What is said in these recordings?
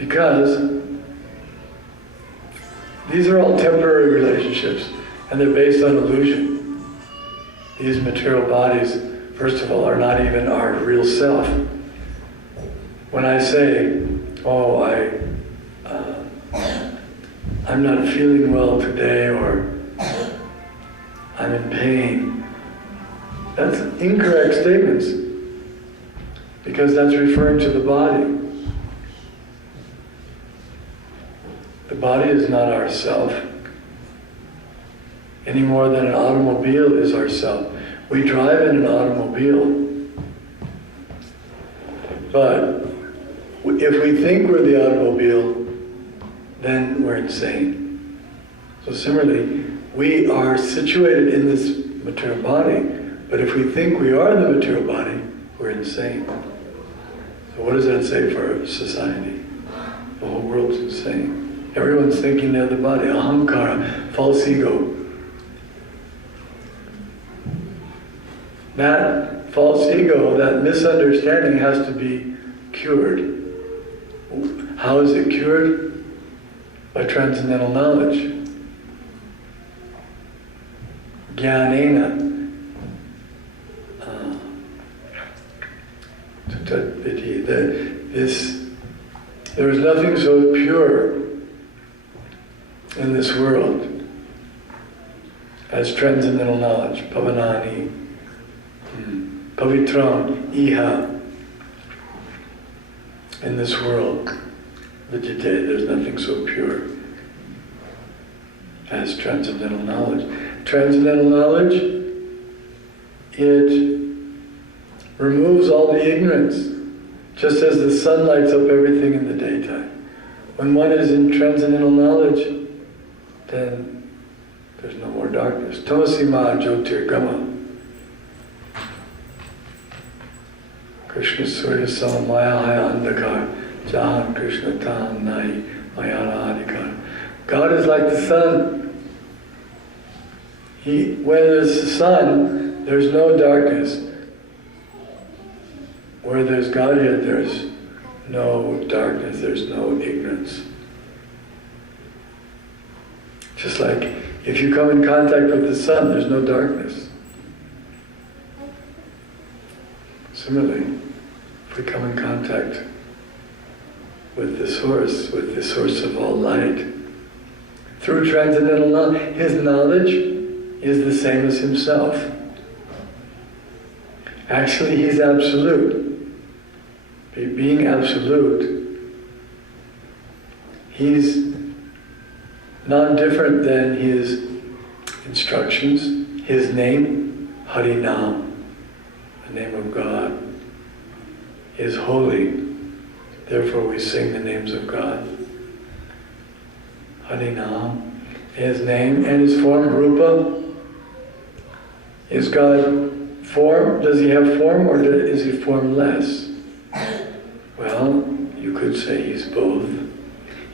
Because these are all temporary relationships, and they're based on illusion. These material bodies, first of all, are not even our real self. When I say, oh, I'm not feeling well today, or I'm in pain, that's incorrect statements, because that's referring to the body. The body is not our self, any more than an automobile is our self. We drive in an automobile, but if we think we're the automobile, then we're insane. So similarly, we are situated in this material body, but if we think we are the material body, we're insane. So what does that say for society? The whole world's insane. Everyone's thinking they're the body. Ahankara, false ego. That false ego, that misunderstanding has to be cured. How is it cured? By transcendental knowledge. Jnanena. There is nothing so pure in this world as transcendental knowledge. Pavanani. Pavitram. Iha. In this world, Vidyate, there's nothing so pure as transcendental knowledge. Transcendental knowledge, it removes all the ignorance, just as the sun lights up everything in the daytime. When one is in transcendental knowledge, then there's no more darkness. Tamasima Jyotir Gama. Krishna Surya Sama Maya Haya Andhakar Jahan Krishna Tan Nai Mayana Adhikar. God is like the sun. When there's the sun, there's no darkness. Where there's Godhead, there's no darkness, there's no ignorance. Just like if you come in contact with the sun, there's no darkness. Similarly, if we come in contact with the source of all light, through transcendental knowledge, his knowledge is the same as himself. Actually, he's absolute. Being absolute, he's non-different than his instructions, his name, Harinam, the name of God, is holy. Therefore we sing the names of God. Harinam, his name and his form, Rupa. Is God form? Does he have form, or is he formless? Well, you could say he's both.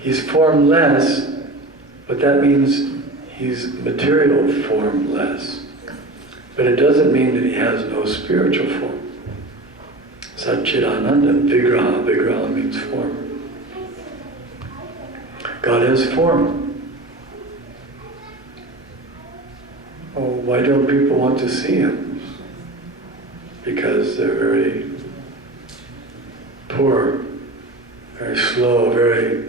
He's formless, but that means he's material formless. But it doesn't mean that he has no spiritual form. Satchidananda, Vigraha. Vigraha means form. God has form. Oh, why don't people want to see him? Because they're very poor, very slow, very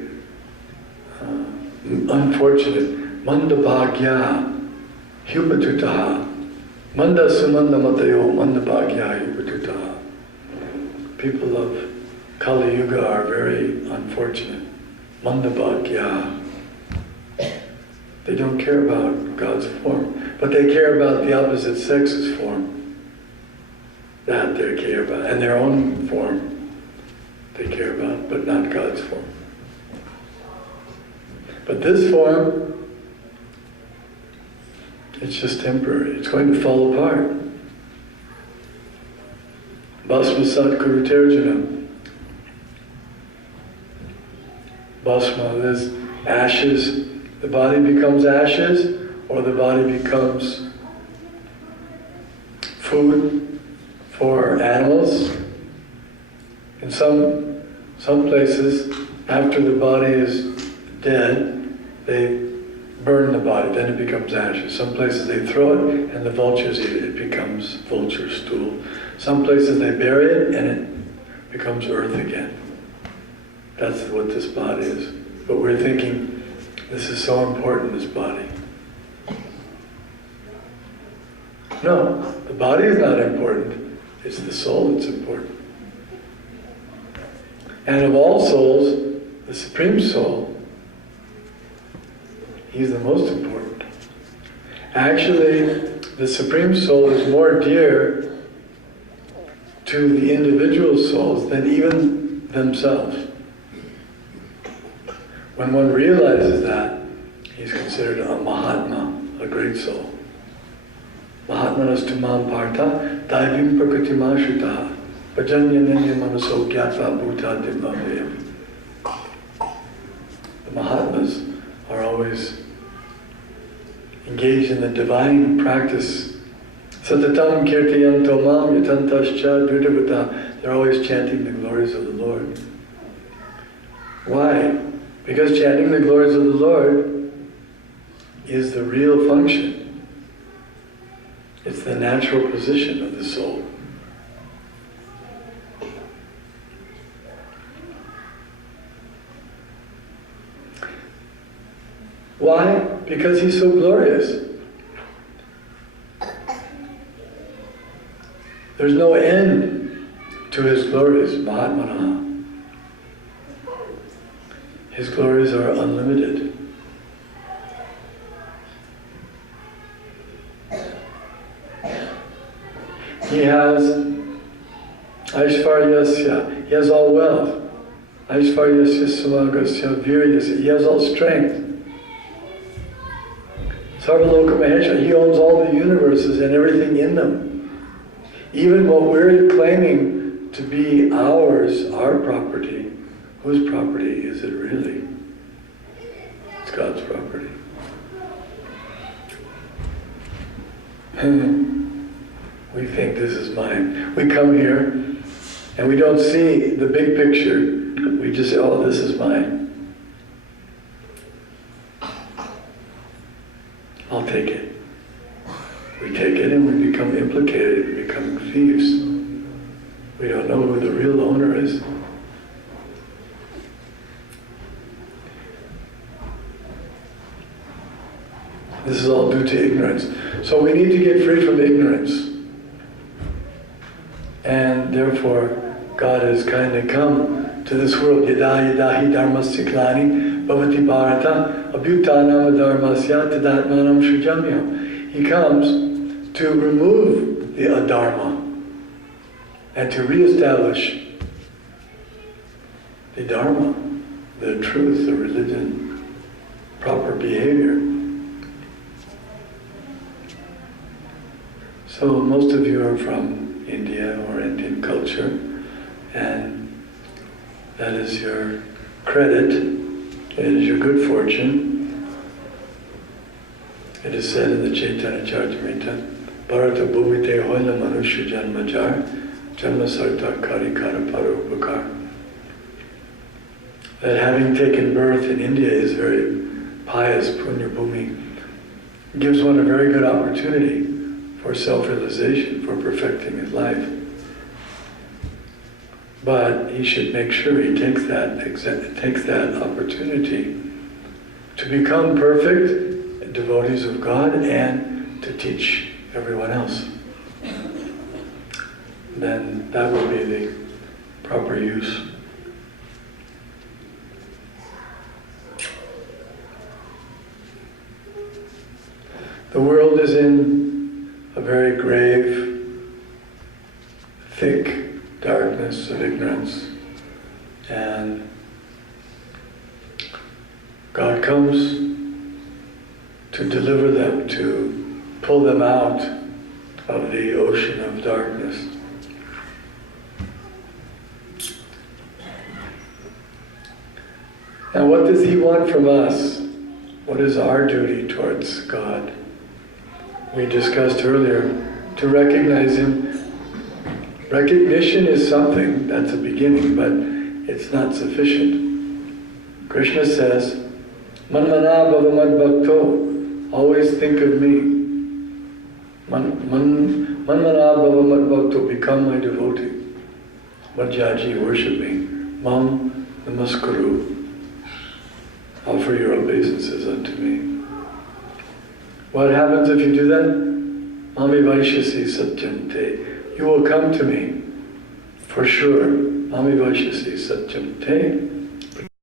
unfortunate. Mandabhagya, hupatutaha. Manda sumanda matayo, mandabhagya, hupatutaha. People of Kali Yuga are very unfortunate. Mandabhagya. They don't care about God's form, but they care about the opposite sex's form. That they care about, and their own form they care about, but not God's form. But this form, it's just temporary. It's going to fall apart. Bhasma sat kuruterjana. Bhasma is ashes. The body becomes ashes, or the body becomes food for animals. In some places, After the body is dead, they burn the body, then it becomes ashes. Some places they throw it and the vultures eat it, it becomes vulture stool. Some places they bury it and it becomes earth again. That's what this body is. But we're thinking, this is so important, this body. No, the body is not important. It's the soul that's important. And of all souls, the Supreme Soul, He's the most important. Actually, the Supreme Soul is more dear to the individual souls than even themselves. When one realizes that, he's considered a Mahatma, a great soul. Mahatmanas mam partha, daivim prakriti shrita, pajanyananya manaso gyatva bhuta dimbhavayam. The Mahatmas are always engaged in the divine practice. Satatam kirtayanto mam yatantascha dhritavata. They're always chanting the glories of the Lord. Why? Because chanting the glories of the Lord is the real function. It's the natural position of the soul. Why? Because He's so glorious. There's no end to His glories, Mahatmana. His glories are unlimited. He has Aishvaryasya, He has all wealth. Aishvaryasya samagasya viryasya, He has all strength. Sarvaloka Mahesha, He owns all the universes and everything in them. Even what we're claiming to be ours, our property, whose property is it really? It's God's property. We think this is mine. We come here and we don't see the big picture. We just say, oh, this is mine. I'll take it. We take it and we become implicated, we become thieves. We don't know who the real owner is. This is all due to ignorance. So we need to get free from ignorance. And therefore, God has kindly come to this world. Yada yada hi dharmasya klani bhavati bharata abhyutanam dharmasya tadatmanam srijamyam. He comes to remove the adharma and to reestablish the dharma, the truth, the religion, proper behavior. So most of you are from India or Indian culture, and that is your credit, it is your good fortune. It is said in the Chaitanya Charitamrita, Bharata bhuvite hoila manusya janmajar, janma sarta karikara parupakar. That having taken birth in India is very pious, punya bhumi. Gives one a very good opportunity for self-realization, for perfecting his life. But he should make sure he takes that opportunity to become perfect devotees of God and to teach everyone else. Then that will be the proper use. The world is in a very grave, thick darkness of ignorance, and God comes to deliver them, to pull them out of the ocean of darkness. Now what does He want from us? What is our duty towards God? We discussed earlier, to recognize Him. Recognition is something, that's a beginning, but it's not sufficient. Krishna says, Manmana bhavamad bhakto, always think of me. Manmana bhavamad bhakto, become my devotee. Madhyaji, worship me. Mam namaskuru, offer your obeisances unto me. What happens if you do that? Mami vaishyasi satyam te. You will come to me, for sure. Mami vaishyasi satyam te.